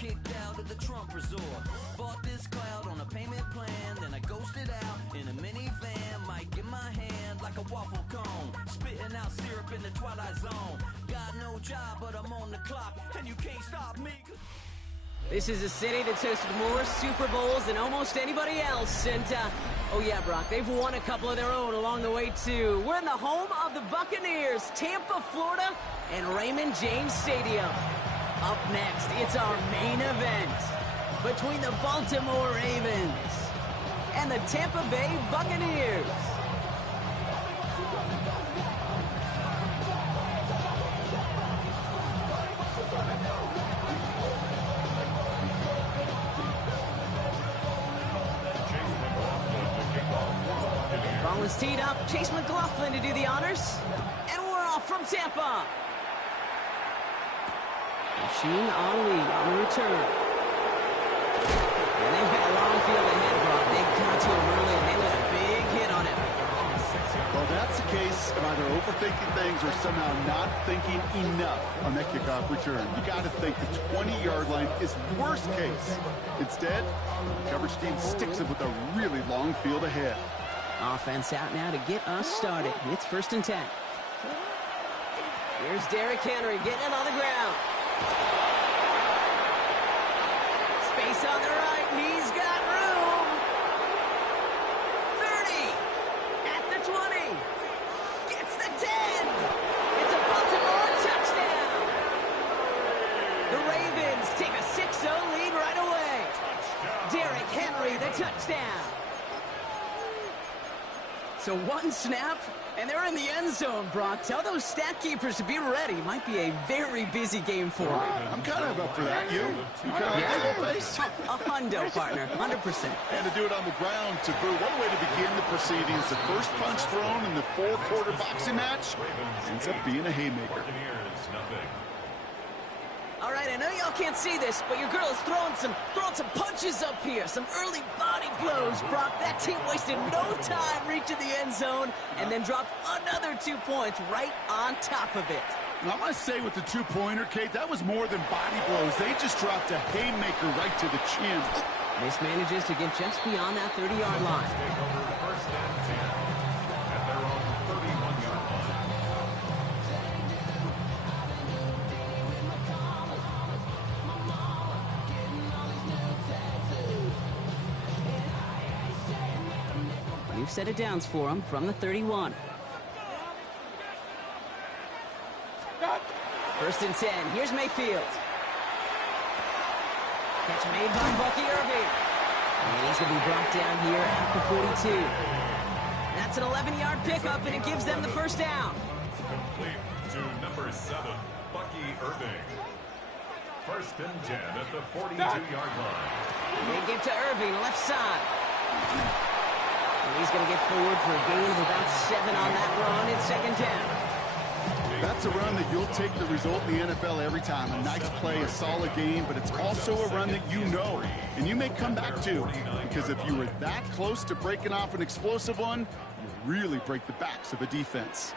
kicked out of the Trump resort. Bought this cloud on a payment plan, then I ghosted out in a minivan. Mic in my hand like a waffle cone, spitting out syrup in the twilight zone. Got no job, but I'm on the clock, and you can't stop me. This is a city that's hosted more Super Bowls than almost anybody else. And, oh yeah, Brock, they've won a couple of their own along the way, too. We're in the home of the Buccaneers, Tampa, Florida, and Raymond James Stadium. Up next, it's our main event between the Baltimore Ravens and the Tampa Bay Buccaneers. Ball is teed up. Chase McLaughlin to do the honors. And we're off from Tampa. Machine Ali on the return. And they've got a long field ahead, Brock. They got to him early, and they let a big hit on him. Well, that's the case of either overthinking things or somehow not thinking enough on that kickoff return. You got to think the 20-yard line is worst case. Instead, the coverage team sticks it with a really long field ahead. Offense out now to get us started. It's 1st and 10. Here's Derrick Henry getting it on the ground. Space on the right. He's got room. 30. At the 20. Gets the 10. It's a Baltimore touchdown. The Ravens take a 6-0 lead right away. Derrick Henry, the touchdown. So one snap, and they're in the end zone, Brock. Tell those stat keepers to be ready. Might be a very busy game for them. I'm kind of up for that. You kind of like that pace? A hundo, partner, 100%. And to do it on the ground, to boot. What a way to begin the proceedings. The first punch thrown in the 4-quarter boxing match ends up being a haymaker. All right, I know y'all can't see this, but your girl is throwing some punches up here. Some early body blows, Brock. That team wasted no time reaching the end zone and then dropped another 2 points right on top of it. Now, I want to say with the two-pointer, Kate, that was more than body blows. They just dropped a haymaker right to the chin. This manages to get just beyond that 30-yard line. New set of downs for him from the 31. 1st and 10. Here's Mayfield. Catch made by Bucky Irving. And he's going to be brought down here at the 42. That's an 11-yard pickup, and it gives them the first down. Complete to number 7, Bucky Irving. 1st and 10 at the 42-yard line. They give to Irving, left side. And he's going to get forward for a gain of about 7 on that run. It's 2nd down. That's a run that you'll take the result in the NFL every time. A nice play, a solid game, but it's also a run that you know, and you may come back to. Because if you were that close to breaking off an explosive one, you really break the backs of a defense.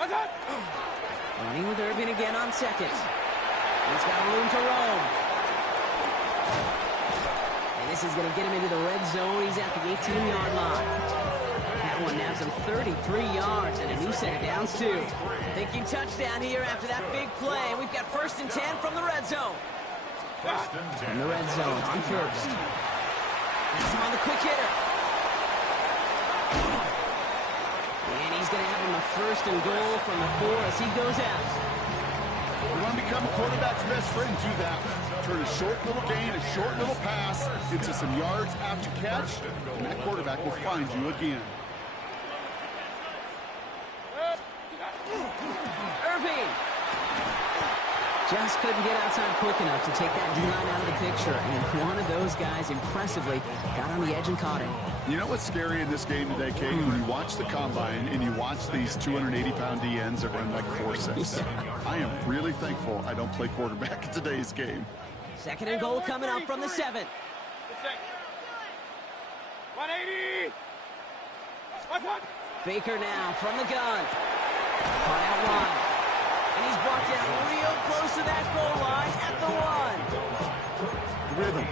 Running with Irving again on 2nd. He's got room to roam. And this is going to get him into the red zone. He's at the 18-yard line. That one nabs him 33 yards and a new set of downs, too. Thinking touchdown here after that big play. We've got 1st and 10 from the red zone. In the red zone on 1st. That's him on the quick hitter. And he's going to have him a 1st and goal from the 4 as he goes out. You want to become a quarterback's best friend, do that. Turn a short little gain, a short little pass into some yards after catch, and that quarterback will find you again. Irving just couldn't get outside quick enough to take that D-line out of the picture, and one of those guys impressively got on the edge and caught him. You know what's scary in this game today, Kate? When you watch the combine and you watch these 280-pound DNs that run like 4.6. I am really thankful I don't play quarterback in today's game. 2nd and goal coming up from the 7. 180! Baker now from the gun. Caught out 1. And he's brought down real close to that goal line at the 1. rhythm.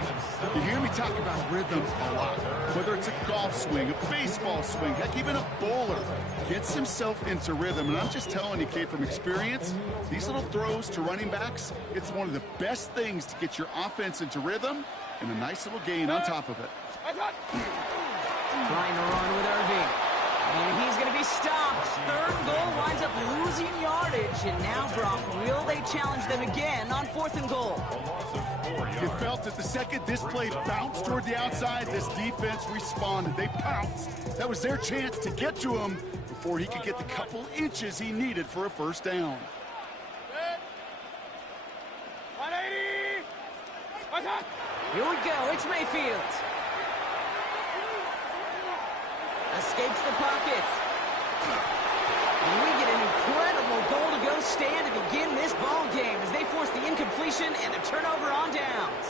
You hear me talk about rhythm a lot. Whether it's a golf swing, a baseball swing, heck, even a bowler gets himself into rhythm. And I'm just telling you, Kate, from experience, these little throws to running backs, it's one of the best things to get your offense into rhythm and a nice little gain on top of it. Trying to run with Irving. And he's going to be stopped. Third goal winds up losing yardage. And now, Brock, will they challenge them again on 4th and goal? You felt it the second this play bounced toward the outside, this defense responded. They pounced. That was their chance to get to him before he could get the couple inches he needed for a first down. 180! Here we go. It's Mayfield. Escapes the pocket. And we get an incredible goal-to-go stand to begin this ball game as they force the incompletion and the turnover on downs.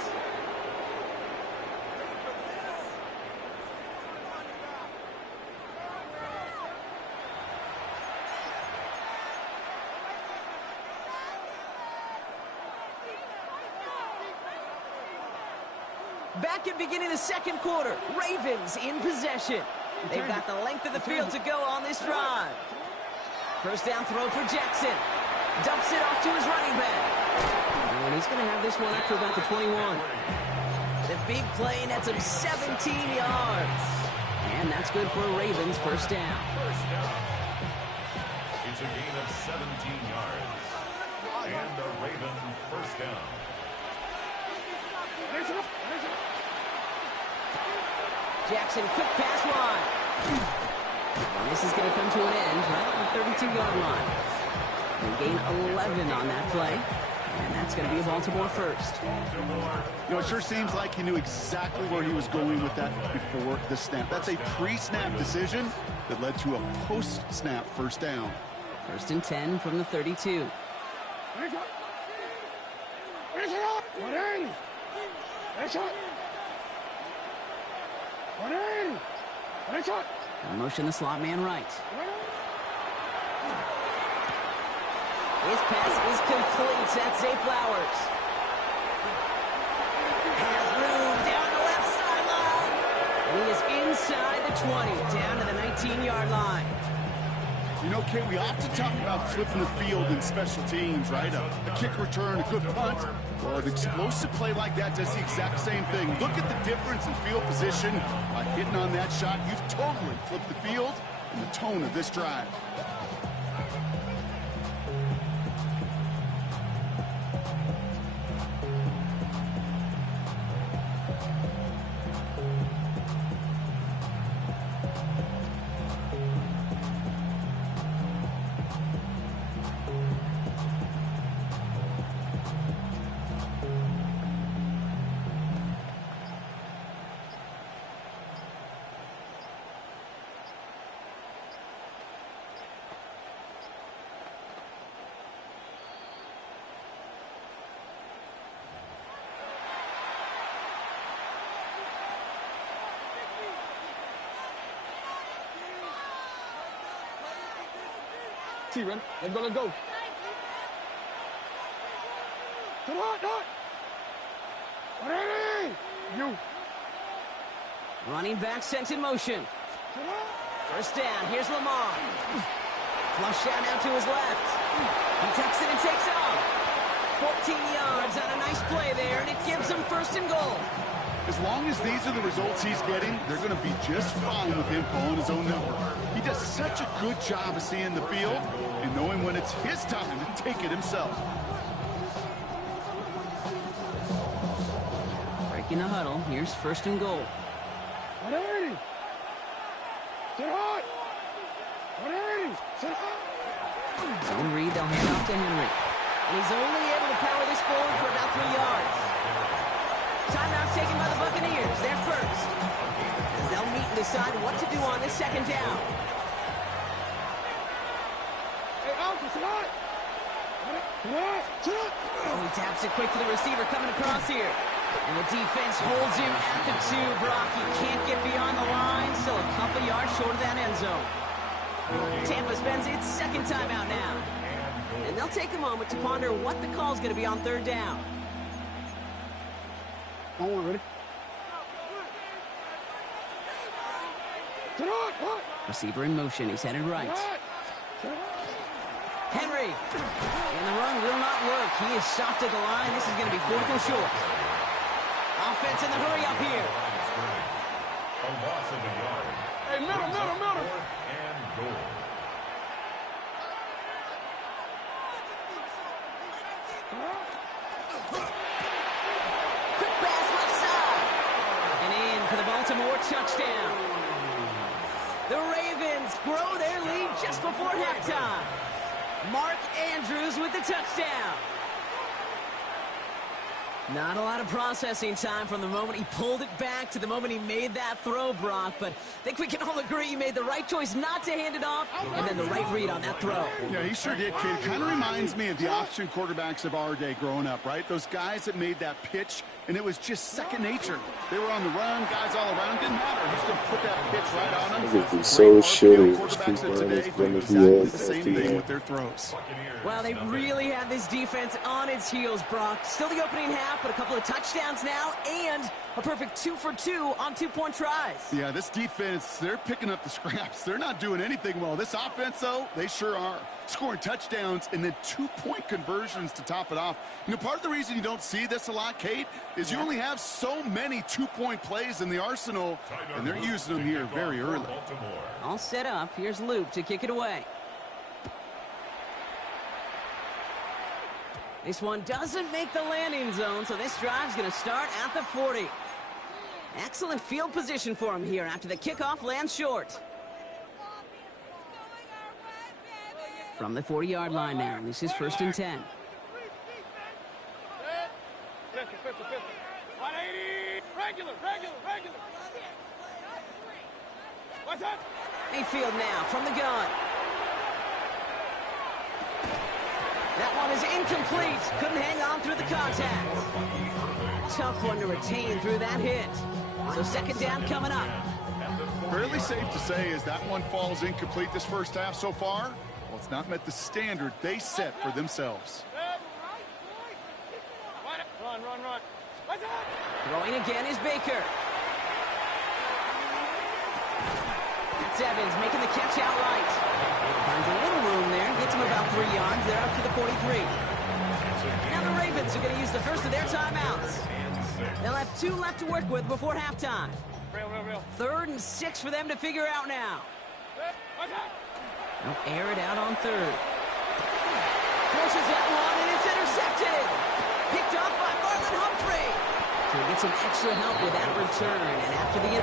Back at beginning the second quarter, Ravens in possession. They've got the length of the field to go on this drive. First down throw for Jackson. Dumps it off to his running back. And he's going to have this one up to about the 21. The big play nets him 17 yards. And that's good for a Ravens first down. It's a gain of 17 yards. And a Raven first down. Jackson, quick pass wide. And this is going to come to an end right on the 32-yard line. They gain 11 on that play. And that's going to be a Baltimore first. You know, it sure seems like he knew exactly where he was going with that before the snap. That's a pre-snap decision that led to a post-snap first down. First and 10 from the 32. Motion the slot man right. His pass is complete. That's Zay Flowers. Has room down the left sideline. And he is inside the 20, down to the 19-yard line. You know, Kate, we often talk about flipping the field in special teams, right? A kick return, a good punt. Well, an explosive play like that does the exact same thing. Look at the difference in field position. By hitting on that shot, you've totally flipped the field and the tone of this drive. T-Ren, let's go. Come on, dog. Ready? You. Running back sent in motion. First down, here's Lamar. Flush down now to his left. He tucks it and takes off. 14 yards on a nice play there, and it gives him first and goal. As long as these are the results he's getting, they're going to be just fine with him calling his own number. He does such a good job of seeing the field and knowing when it's his time to take it himself. Breaking the huddle, here's first and goal. 180. Sit hot. 180. Sit hot. Zone read, they'll hand off to Henry. And he's only able to power this forward for about 3 yards. Timeout taken by the Buccaneers. They're first. As they'll meet and decide what to do on this second down. Hey, Alpha, sit hot. Sit hot. Oh, he taps it quick to the receiver coming across here. And the defense holds him at the 2. Brock, he can't get beyond the line. Still a couple yards short of that end zone. Tampa spends its second timeout now. And they'll take a moment to ponder what the call is going to be on third down. On one, ready? Sit hard, hard. Receiver in motion. He's headed right. Henry. And the run will not work. He is soft at the line. This is going to be 4th and short. Offense in the hurry up here. A loss of a yard. Hey, middle. 4th and goal. Quick pass left side. And in for the Baltimore touchdown. The Ravens grow their lead just before halftime. Mark Andrews with the touchdown. Not a lot of processing time from the moment he pulled it back to the moment he made that throw, Brock. But I think we can all agree he made the right choice not to hand it off, and then the right read on that throw. Yeah, he sure did, kid. Kind of reminds me of the option quarterbacks of our day growing up, right? Those guys that made that pitch, and it was just second nature. They were on the run, guys all around. Didn't matter. He's going to put that pitch right on them. It would be so shitty. Quarterbacks of today do exactly the same thing with their throws. Well, they really have this defense on its heels, Brock. Still the opening half, but a couple of touchdowns now, and a perfect 2 for 2 on 2-point tries. Yeah, this defense, they're picking up the scraps. They're not doing anything well. This offense, though, they sure are. Scoring touchdowns and then 2-point conversions to top it off. You know, part of the reason you don't see this a lot, Kate, is you only have so many 2-point plays in the arsenal, and they're using them here very early. All set up. Here's Luke to kick it away. This one doesn't make the landing zone, so this drive's going to start at the 40. Excellent field position for him here after the kickoff lands short. From the 40-yard line now, this is 1st and 10. Pistol. 180. Regular. What's that? Mayfield now from the gun. That one is incomplete. Couldn't hang on through the contact. Tough one to retain through that hit. So 2nd down coming up. Fairly safe to say as that one falls incomplete this first half so far. Well, it's not met the standard they set for themselves. Run. What's that? Throwing again is Baker. That's Evans making the catch outright. Finds a little room there. Gets him about 3 yards. They're up to the 43. Now the Ravens are going to use the first of their timeouts. They'll have 2 left to work with before halftime. Real. 3rd and 6 for them to figure out now. What's that? They'll air it out on 3rd. Forces that one, and it's intercepted. Picked up by Marlon Humphrey. So he gets some extra help with that return. And after the